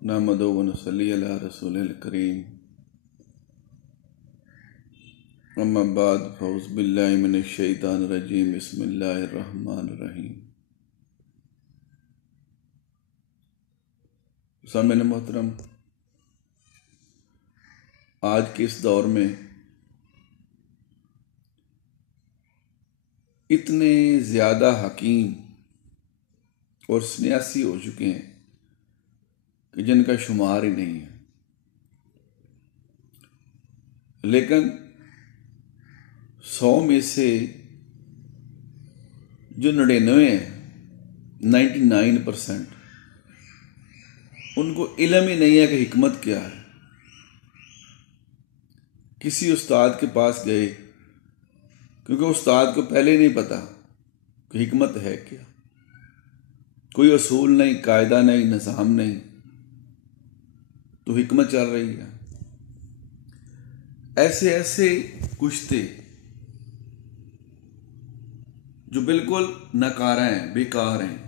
नहमदुहु व नसल्ली अला रसूलिल करीम। अम्मा बाद फ़ऊज़ु बिल्लाहि मिनश शैतानिर रजीम। बिस्मिल्लाहिर रहमानिर रहीम। सामईन मोहतरम, आज के इस दौर में इतने ज़्यादा हकीम और सन्यासी हो चुके हैं कि जिनका शुमार ही नहीं है, लेकिन 100 में से जो 99 है, 99%, उनको इल्म ही नहीं है कि हिकमत क्या है। किसी उस्ताद के पास गए क्योंकि उस्ताद को पहले ही नहीं पता कि हिकमत है क्या। कोई असूल नहीं, कायदा नहीं, निज़ाम नहीं, तो हिकमत चल रही है। ऐसे ऐसे कुश्ते जो बिल्कुल नकारा हैं, बेकार हैं,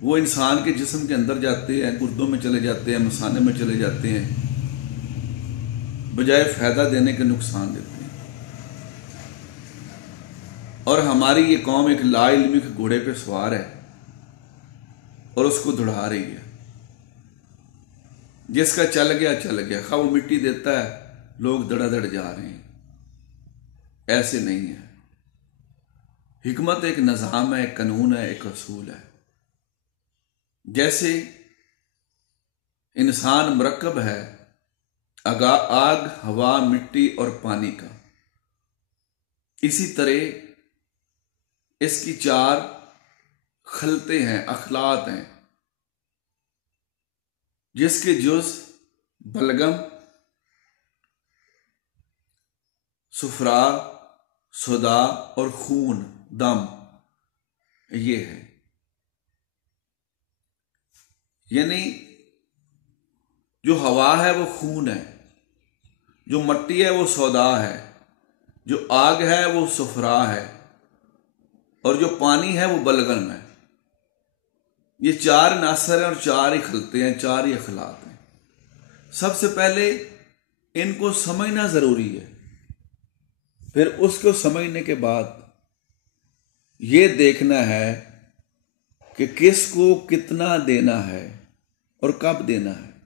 वो इंसान के जिस्म के अंदर जाते हैं, गुर्दों में चले जाते हैं, मसाने में चले जाते हैं, बजाय फायदा देने के नुकसान देते हैं। और हमारी ये कौम एक लाइल्मी के घोड़े पे सवार है और उसको दौड़ा रही है। जिसका चल गया, खा वो मिट्टी देता है, लोग धड़ाधड़ जा रहे हैं। ऐसे नहीं है। हिकमत एक निज़ाम है, एक कानून है, एक असूल है। जैसे इंसान मरकब है आग, हवा, मिट्टी और पानी का, इसी तरह इसकी 4 खलते हैं, अखलात हैं, जिसके जुज़ बलगम, सुफरा, सोदा और खून, दम, ये है। यानी जो हवा है वो खून है, जो मिट्टी है वो सौदा है, जो आग है वो सुफरा है, और जो पानी है वो बलगम है। ये 4 नासर हैं और 4 ही खलते हैं, 4 ही अखलाक हैं। सबसे पहले इनको समझना जरूरी है, फिर उसको समझने के बाद ये देखना है कि किसको कितना देना है और कब देना है।